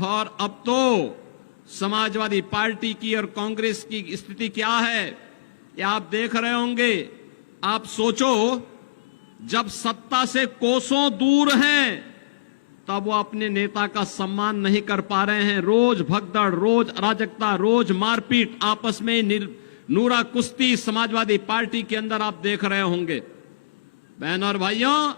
और अब तो समाजवादी पार्टी की और कांग्रेस की स्थिति क्या है ये आप देख रहे होंगे। आप सोचो, जब सत्ता से कोसों दूर हैं तब वो अपने नेता का सम्मान नहीं कर पा रहे हैं। रोज भगदड़, रोज अराजकता, रोज मारपीट, आपस में नूरा कुश्ती समाजवादी पार्टी के अंदर आप देख रहे होंगे। बहनों और भाइयों,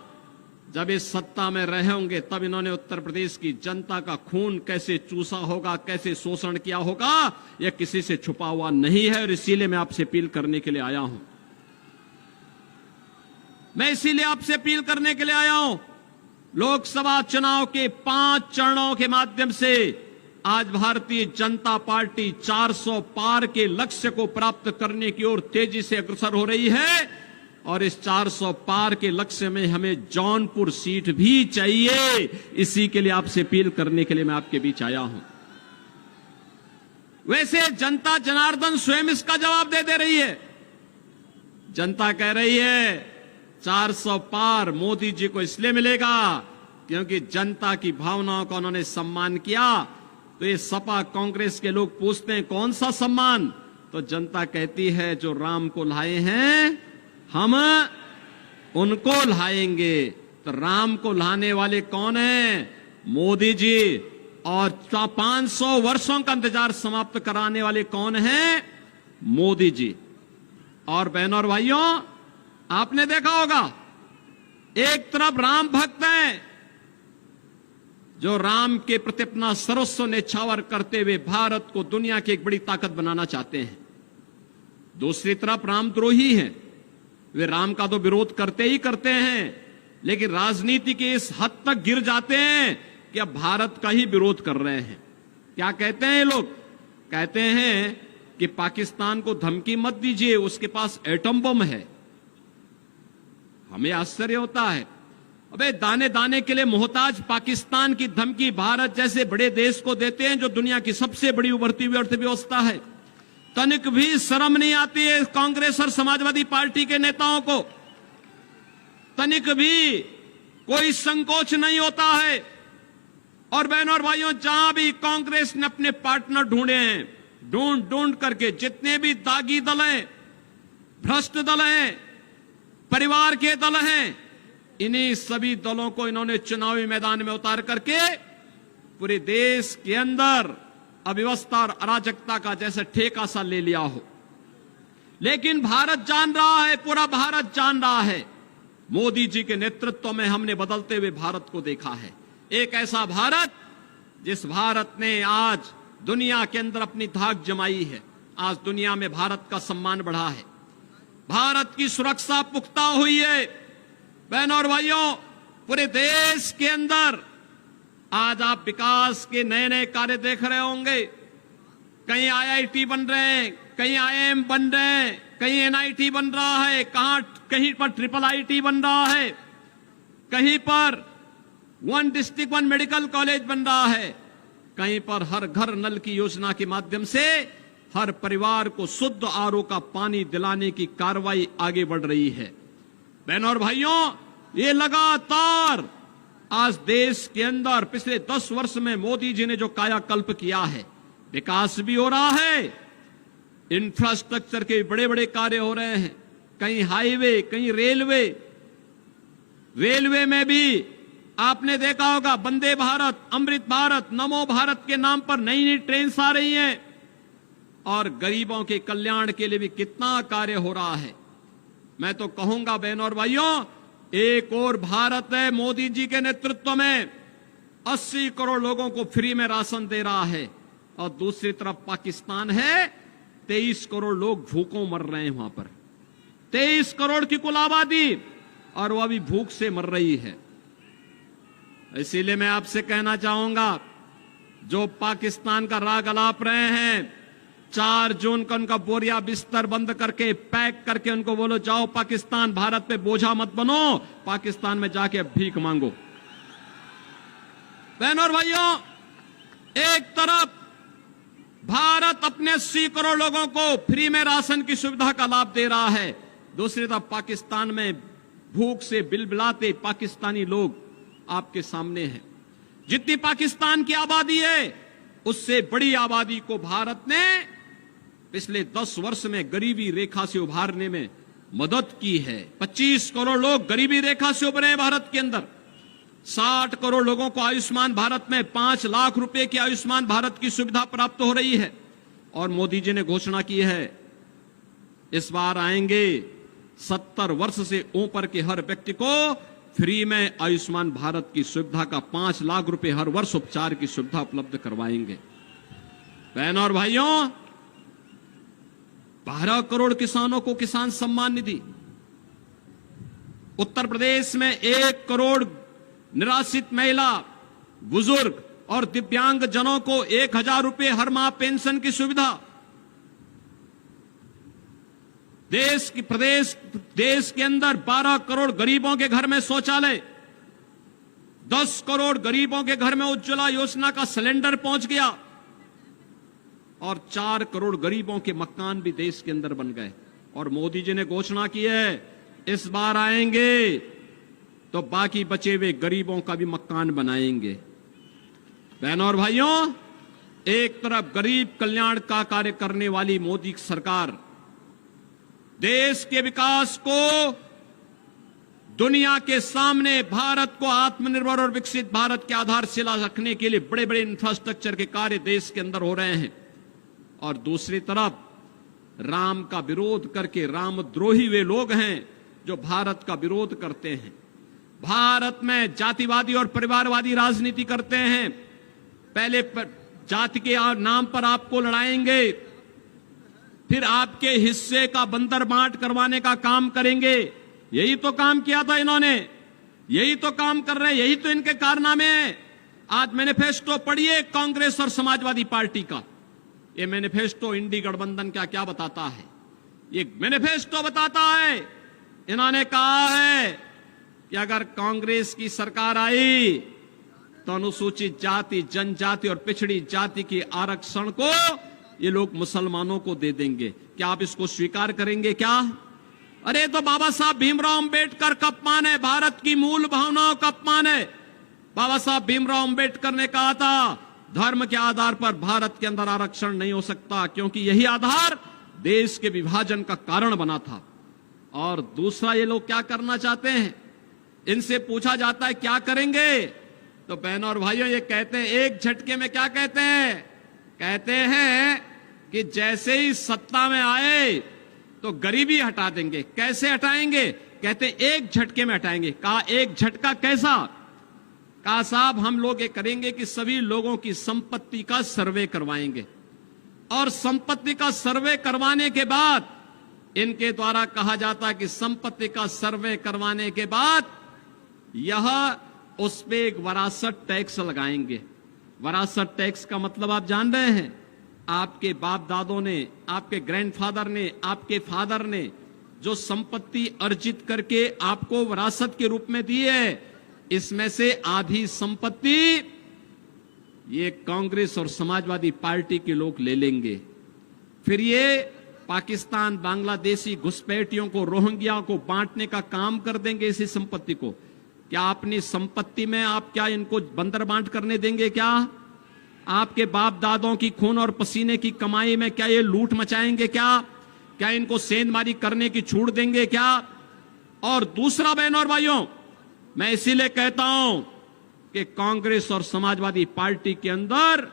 जब इस सत्ता में रहे होंगे तब इन्होंने उत्तर प्रदेश की जनता का खून कैसे चूसा होगा, कैसे शोषण किया होगा, यह किसी से छुपा हुआ नहीं है। और इसीलिए मैं आपसे अपील करने के लिए आया हूं। मैं इसीलिए आपसे अपील करने के लिए आया हूं। लोकसभा चुनाव के 5 चरणों के माध्यम से आज भारतीय जनता पार्टी 400 पार के लक्ष्य को प्राप्त करने की ओर तेजी से अग्रसर हो रही है। और इस 400 पार के लक्ष्य में हमें जौनपुर सीट भी चाहिए। इसी के लिए आपसे अपील करने के लिए मैं आपके बीच आया हूं। वैसे जनता जनार्दन स्वयं इसका जवाब दे रही है। जनता कह रही है 400 पार मोदी जी को इसलिए मिलेगा क्योंकि जनता की भावनाओं का उन्होंने सम्मान किया। तो ये सपा कांग्रेस के लोग पूछते हैं कौन सा सम्मान, तो जनता कहती है जो राम को लाए हैं हम उनको लाएंगे। तो राम को लाने वाले कौन हैं? मोदी जी। और 500 वर्षों का इंतजार समाप्त कराने वाले कौन हैं? मोदी जी। और बहनों और भाइयों, आपने देखा होगा, एक तरफ राम भक्त हैं जो राम के प्रति अपना सर्वस्व न्यौछावर करते हुए भारत को दुनिया की एक बड़ी ताकत बनाना चाहते हैं। दूसरी तरफ रामद्रोही हैं, वे राम का तो विरोध करते ही करते हैं, लेकिन राजनीति के इस हद तक गिर जाते हैं कि अब भारत का ही विरोध कर रहे हैं। क्या कहते हैं ये लोग? कहते हैं कि पाकिस्तान को धमकी मत दीजिए, उसके पास एटम बम है। हमें आश्चर्य होता है, अबे दाने दाने के लिए मोहताज पाकिस्तान की धमकी भारत जैसे बड़े देश को देते हैं जो दुनिया की सबसे बड़ी उभरती हुई अर्थव्यवस्था है। तनिक भी शर्म नहीं आती है कांग्रेस और समाजवादी पार्टी के नेताओं को। तनिक भी कोई संकोच नहीं होता है। और बहनों और भाइयों, जहां भी कांग्रेस ने अपने पार्टनर ढूंढे हैं, ढूंढ ढूंढ करके जितने भी दागी दल हैं, भ्रष्ट दल हैं, परिवार के दल हैं, इन्हीं सभी दलों को इन्होंने चुनावी मैदान में उतार करके पूरे देश के अंदर अव्यवस्था और अराजकता का जैसे ठेका सा ले लिया हो। लेकिन भारत जान रहा है, पूरा भारत जान रहा है, मोदी जी के नेतृत्व में हमने बदलते हुए भारत को देखा है। एक ऐसा भारत जिस भारत ने आज दुनिया के अंदर अपनी धाक जमाई है। आज दुनिया में भारत का सम्मान बढ़ा है, भारत की सुरक्षा पुख्ता हुई है। बहनों और भाइयों, पूरे देश के अंदर आज आप विकास के नए नए कार्य देख रहे होंगे। कहीं आईआईटी बन रहे हैं, कहीं आईआईएम बन रहे हैं, कहीं एनआईटी बन रहा है, कहीं पर ट्रिपल आईटी बन रहा है, कहीं पर 1 डिस्ट्रिक्ट 1 मेडिकल कॉलेज बन रहा है, कहीं पर हर घर नल की योजना के माध्यम से हर परिवार को शुद्ध आरओ का पानी दिलाने की कार्रवाई आगे बढ़ रही है। बहनों और भाइयों, ये लगातार आज देश के अंदर पिछले 10 वर्ष में मोदी जी ने जो कायाकल्प किया है, विकास भी हो रहा है, इंफ्रास्ट्रक्चर के बड़े बड़े कार्य हो रहे हैं। कहीं हाईवे, कहीं रेलवे। रेलवे में भी आपने देखा होगा वंदे भारत, अमृत भारत, नमो भारत के नाम पर नई नई ट्रेन आ रही हैं। और गरीबों के कल्याण के लिए भी कितना कार्य हो रहा है। मैं तो कहूंगा बहनों और भाइयों, एक और भारत है मोदी जी के नेतृत्व में 80 करोड़ लोगों को फ्री में राशन दे रहा है, और दूसरी तरफ पाकिस्तान है 23 करोड़ लोग भूखों मर रहे हैं। वहां पर 23 करोड़ की कुल आबादी, और वह भी भूख से मर रही है। इसीलिए मैं आपसे कहना चाहूंगा, जो पाकिस्तान का राग अलाप रहे हैं, 4 जून का उनका बोरिया बिस्तर बंद करके पैक करके उनको बोलो जाओ पाकिस्तान, भारत पे बोझा मत बनो, पाकिस्तान में जाके भीख मांगो। बहनों और भाइयों, एक तरफ भारत अपने 80 करोड़ लोगों को फ्री में राशन की सुविधा का लाभ दे रहा है, दूसरी तरफ पाकिस्तान में भूख से बिलबिलाते पाकिस्तानी लोग आपके सामने हैं। जितनी पाकिस्तान की आबादी है उससे बड़ी आबादी को भारत ने पिछले 10 वर्ष में गरीबी रेखा से उभारने में मदद की है। 25 करोड़ लोग गरीबी रेखा से उभरे हैं भारत के अंदर। 60 करोड़ लोगों को आयुष्मान भारत में 5 लाख रुपए की आयुष्मान भारत की सुविधा प्राप्त हो रही है। और मोदी जी ने घोषणा की है इस बार आएंगे 70 वर्ष से ऊपर के हर व्यक्ति को फ्री में आयुष्मान भारत की सुविधा का 5 लाख रुपए हर वर्ष उपचार की सुविधा उपलब्ध करवाएंगे। बहनों और भाइयों, 12 करोड़ किसानों को किसान सम्मान निधि, उत्तर प्रदेश में 1 करोड़ निराश्रित महिला, बुजुर्ग और दिव्यांग जनों को 1000 रुपए हर माह पेंशन की सुविधा, देश के अंदर 12 करोड़ गरीबों के घर में शौचालय, 10 करोड़ गरीबों के घर में उज्ज्वला योजना का सिलेंडर पहुंच गया और 4 करोड़ गरीबों के मकान भी देश के अंदर बन गए। और मोदी जी ने घोषणा की है इस बार आएंगे तो बाकी बचे हुए गरीबों का भी मकान बनाएंगे। बहनों और भाइयों, एक तरफ गरीब कल्याण का कार्य करने वाली मोदी सरकार देश के विकास को दुनिया के सामने भारत को आत्मनिर्भर और विकसित भारत के आधारशिला रखने के लिए बड़े बड़े इंफ्रास्ट्रक्चर के कार्य देश के अंदर हो रहे हैं, और दूसरी तरफ राम का विरोध करके रामद्रोही वे लोग हैं जो भारत का विरोध करते हैं, भारत में जातिवादी और परिवारवादी राजनीति करते हैं। पहले जाति के नाम पर आपको लड़ाएंगे, फिर आपके हिस्से का बंदर बांट करवाने का काम करेंगे। यही तो काम किया था इन्होंने, यही तो काम कर रहे हैं, यही तो इनके कारनामे हैं। आज मैनिफेस्टो पढ़िए कांग्रेस और समाजवादी पार्टी का। ये मैनिफेस्टो इंडी गठबंधन का क्या बताता है? ये मैनिफेस्टो बताता है, इन्होंने कहा है कि अगर कांग्रेस की सरकार आई तो अनुसूचित जाति, जनजाति और पिछड़ी जाति के आरक्षण को ये लोग मुसलमानों को दे देंगे। क्या आप इसको स्वीकार करेंगे क्या? अरे तो बाबा साहब भीमराव अंबेडकर का अपमान है, भारत की मूल भावनाओं का अपमान है। बाबा साहब भीमराव अंबेडकर ने कहा था धर्म के आधार पर भारत के अंदर आरक्षण नहीं हो सकता, क्योंकि यही आधार देश के विभाजन का कारण बना था। और दूसरा, ये लोग क्या करना चाहते हैं? इनसे पूछा जाता है क्या करेंगे, तो बहनों और भाइयों ये कहते हैं एक झटके में, क्या कहते हैं? कहते हैं कि जैसे ही सत्ता में आए तो गरीबी हटा देंगे। कैसे हटाएंगे? कहते हैं एक झटके में हटाएंगे। कहा एक झटका कैसा? कहा साहब हम लोग ये करेंगे कि सभी लोगों की संपत्ति का सर्वे करवाएंगे, और संपत्ति का सर्वे करवाने के बाद इनके द्वारा कहा जाता है कि संपत्ति का सर्वे करवाने के बाद यह उस पे एक वरासत टैक्स लगाएंगे। वरासत टैक्स का मतलब आप जान रहे हैं? आपके बाप दादों ने, आपके ग्रैंडफादर ने, आपके फादर ने जो संपत्ति अर्जित करके आपको विरासत के रूप में दी है, इसमें से आधी संपत्ति ये कांग्रेस और समाजवादी पार्टी के लोग ले लेंगे। फिर ये पाकिस्तान, बांग्लादेशी घुसपैठियों को, रोहिंग्या को बांटने का काम कर देंगे इसी संपत्ति को। क्या अपनी संपत्ति में आप क्या इनको बंदर बांट करने देंगे? क्या आपके बाप दादों की खून और पसीने की कमाई में क्या ये लूट मचाएंगे? क्या इनको सेंधमारी करने की छूट देंगे क्या? और दूसरा, बहनों और भाइयों, मैं इसीलिए कहता हूं कि कांग्रेस और समाजवादी पार्टी के अंदर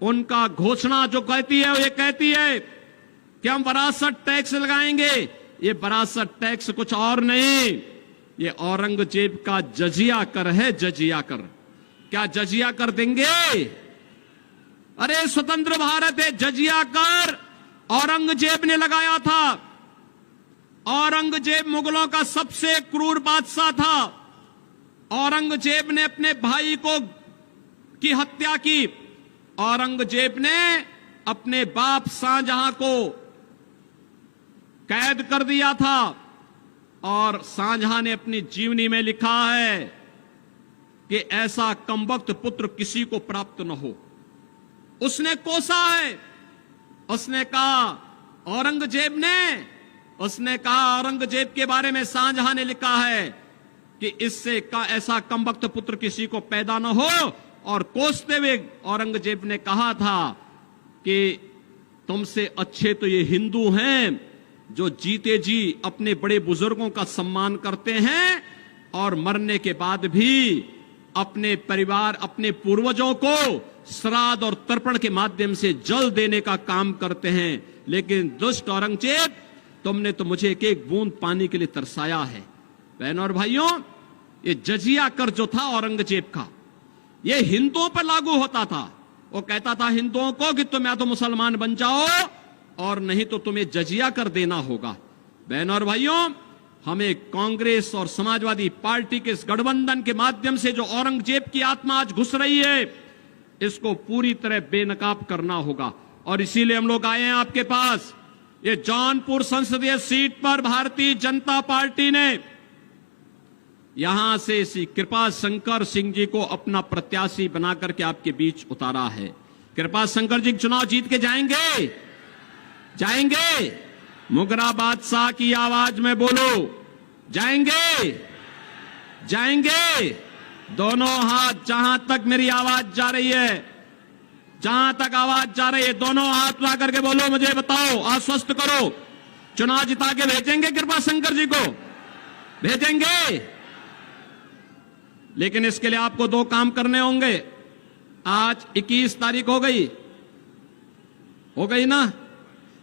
उनका घोषणा जो कहती है, वो ये कहती है कि हम वरासत टैक्स लगाएंगे। ये वरासत टैक्स कुछ और नहीं, ये औरंगजेब का जजिया कर है, जजिया कर। क्या जजिया कर देंगे? अरे स्वतंत्र भारत है, जजिया कर औरंगजेब ने लगाया था। औरंगजेब मुगलों का सबसे क्रूर बादशाह था। औरंगजेब ने अपने भाई की हत्या की। औरंगजेब ने अपने बाप शाहजहां को कैद कर दिया था, और शाहजहां ने अपनी जीवनी में लिखा है कि ऐसा कमबख्त पुत्र किसी को प्राप्त न हो। उसने कोसा है, उसने कहा औरंगजेब के बारे में शाहजहां ने लिखा है कि इससे का ऐसा कमबख्त पुत्र किसी को पैदा न हो और कोसते हुए औरंगजेब ने कहा था कि तुमसे अच्छे तो ये हिंदू हैं जो जीते जी अपने बड़े बुजुर्गों का सम्मान करते हैं और मरने के बाद भी अपने परिवार, अपने पूर्वजों को श्राद्ध और तर्पण के माध्यम से जल देने का काम करते हैं। लेकिन दुष्ट औरंगजेब, तुमने तो मुझे एक एक बूंद पानी के लिए तरसाया है। बहनों और भाइयों, ये जजिया कर जो था औरंगजेब का, ये हिंदुओं पर लागू होता था। वो कहता था हिंदुओं को कि तुम या तो मुसलमान बन जाओ और नहीं तो तुम्हें जजिया कर देना होगा। बहनों और भाइयों, हमें कांग्रेस और समाजवादी पार्टी के इस गठबंधन के माध्यम से जो औरंगजेब की आत्मा आज घुस रही है, इसको पूरी तरह बेनकाब करना होगा। और इसीलिए हम लोग आए हैं आपके पास। ये जौनपुर संसदीय सीट पर भारतीय जनता पार्टी ने यहां से श्री कृपा शंकर सिंह जी को अपना प्रत्याशी बनाकर के आपके बीच उतारा है। कृपा शंकर जी चुनाव जीत के जाएंगे, जाएंगे। मुगरा बादशाह की आवाज में बोलो, जाएंगे, जाएंगे। दोनों हाथ, जहां तक मेरी आवाज जा रही है, जहां तक आवाज जा रही है, दोनों हाथ ला करके बोलो, मुझे बताओ, आश्वस्त करो, चुनाव जिता के भेजेंगे कृपा शंकर जी को, भेजेंगे। लेकिन इसके लिए आपको दो काम करने होंगे। आज 21 तारीख हो गई ना?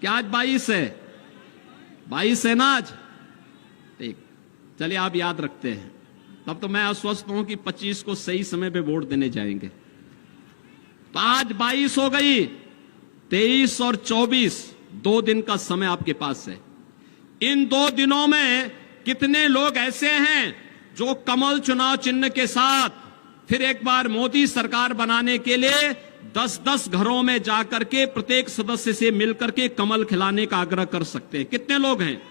क्या आज 22 है? 22 है ना आज? ठीक, चलिए आप याद रखते हैं। तब तो मैं आश्वस्त हूं कि 25 को सही समय पे वोट देने जाएंगे। तो आज 22 हो गई, 23 और 24 2 दिन का समय आपके पास है। इन 2 दिनों में कितने लोग ऐसे हैं जो कमल चुनाव चिन्ह के साथ फिर एक बार मोदी सरकार बनाने के लिए 10-10 घरों में जाकर के प्रत्येक सदस्य से मिलकर के कमल खिलाने का आग्रह कर सकते हैं? कितने लोग हैं?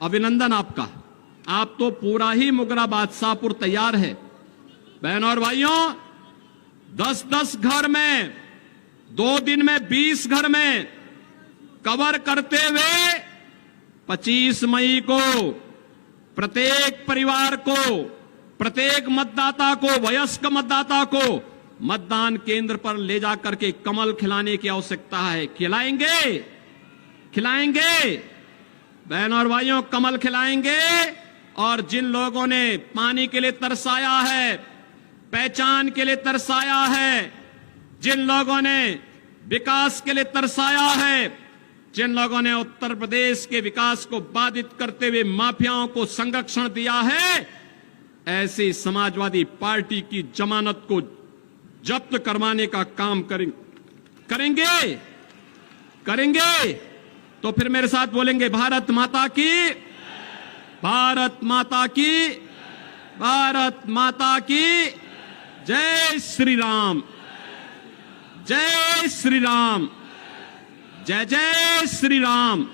अभिनंदन आपका। आप तो पूरा ही मुगरा बादशाहपुर तैयार है। बहनों और भाइयों, 10-10 घर में 2 दिन में 20 घर में कवर करते हुए 25 मई को प्रत्येक परिवार को, प्रत्येक मतदाता को, वयस्क मतदाता को मतदान केंद्र पर ले जाकर के कमल खिलाने की आवश्यकता है। खिलाएंगे, खिलाएंगे। बहनों और भाइयों, कमल खिलाएंगे। और जिन लोगों ने पानी के लिए तरसाया है, पहचान के लिए तरसाया है, जिन लोगों ने विकास के लिए तरसाया है, जिन लोगों ने उत्तर प्रदेश के विकास को बाधित करते हुए माफियाओं को संरक्षण दिया है, ऐसी समाजवादी पार्टी की जमानत को जब्त करवाने का काम करेंगे, करेंगे। तो फिर मेरे साथ बोलेंगे, भारत माता की, भारत माता की, भारत माता की जय श्री राम, जय श्री राम, जय जय श्री राम।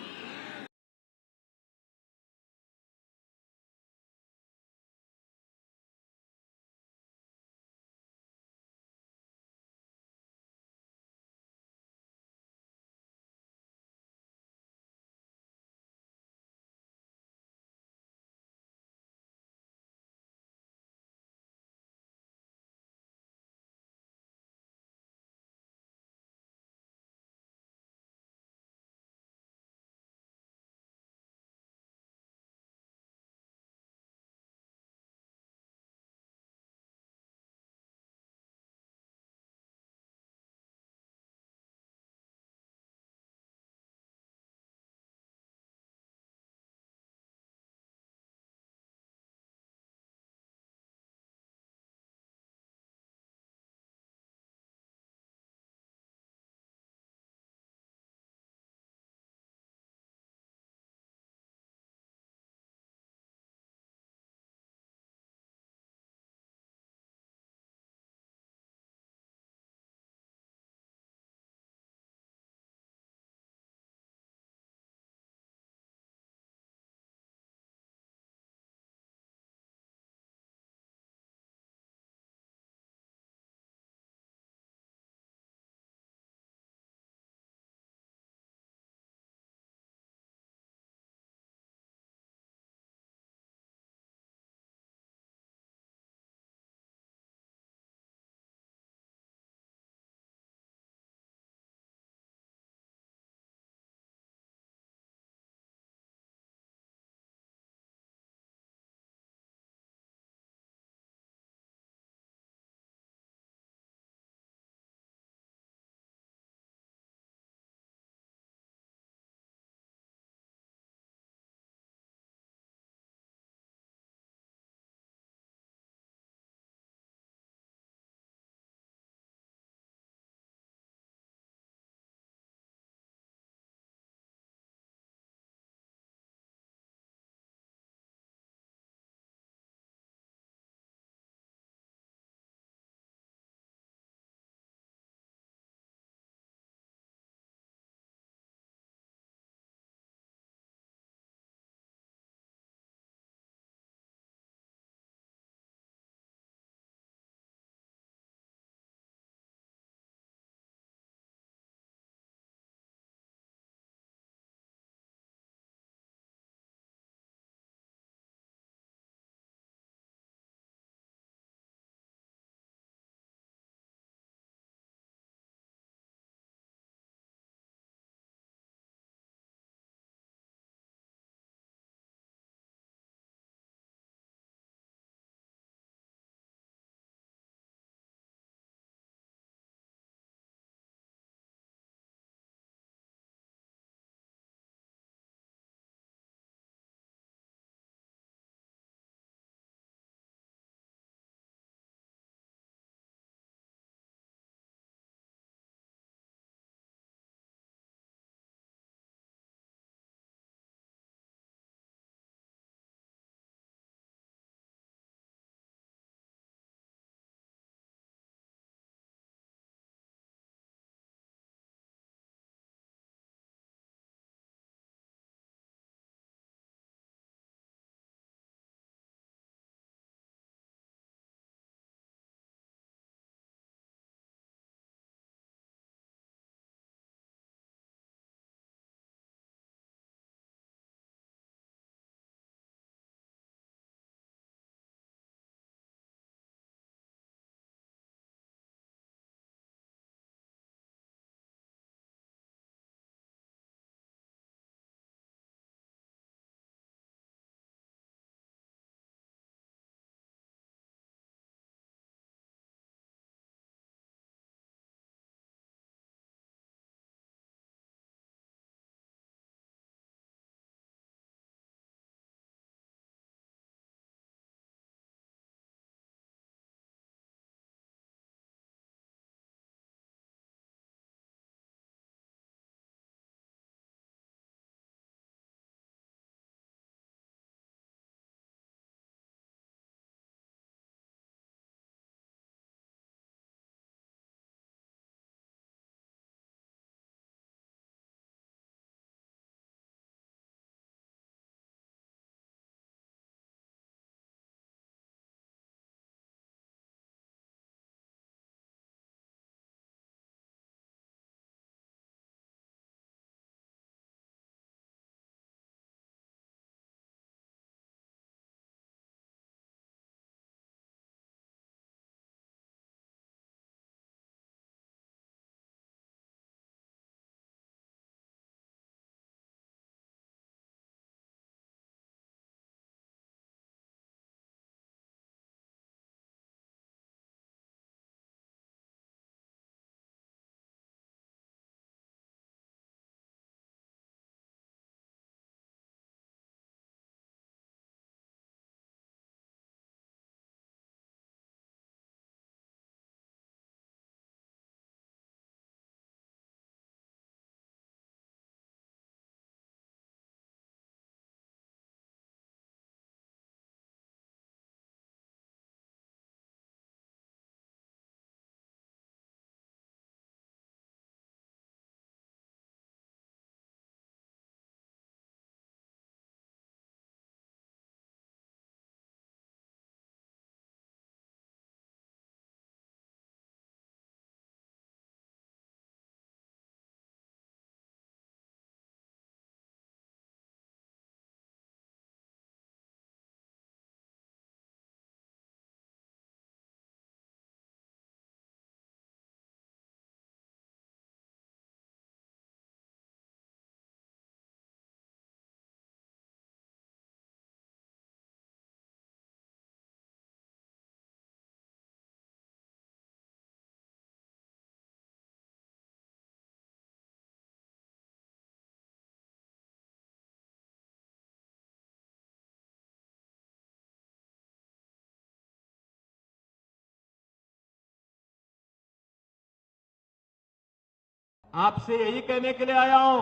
आपसे यही कहने के लिए आया हूं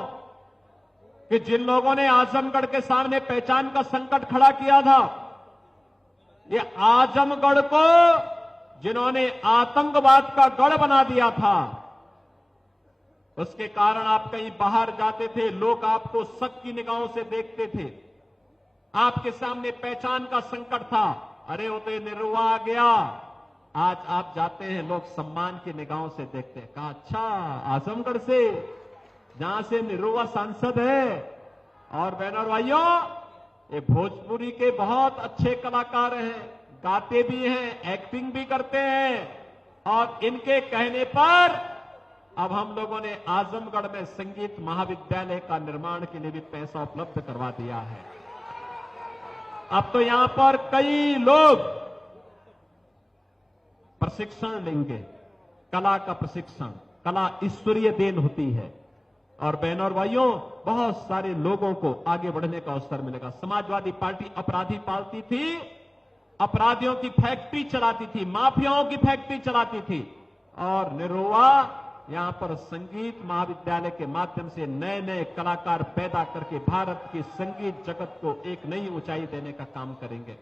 कि जिन लोगों ने आजमगढ़ के सामने पहचान का संकट खड़ा किया था, ये आजमगढ़ को जिन्होंने आतंकवाद का गढ़ बना दिया था, उसके कारण आप कहीं बाहर जाते थे, लोग आपको शक की निगाहों से देखते थे। आपके सामने पहचान का संकट था, अरे वो तो ये निरुआ आ गया। आज आप जाते हैं, लोग सम्मान की निगाहों से देखते हैं। कहा अच्छा, आजमगढ़ से, जहां से निरुआ सांसद है। और बहनों और भाइयों, ये भोजपुरी के बहुत अच्छे कलाकार हैं, गाते भी हैं, एक्टिंग भी करते हैं। और इनके कहने पर अब हम लोगों ने आजमगढ़ में संगीत महाविद्यालय का निर्माण के लिए भी पैसा उपलब्ध करवा दिया है। अब तो यहां पर कई लोग प्रशिक्षण लेंगे, कला का प्रशिक्षण। कला ईश्वरीय देन होती है। और बहनों और भाइयों, बहुत सारे लोगों को आगे बढ़ने का अवसर मिलेगा। समाजवादी पार्टी अपराधी पालती थी, अपराधियों की फैक्ट्री चलाती थी, माफियाओं की फैक्ट्री चलाती थी। और निरुआ यहां पर संगीत महाविद्यालय के माध्यम से नए नए कलाकार पैदा करके भारत की संगीत जगत को एक नई ऊंचाई देने का काम करेंगे।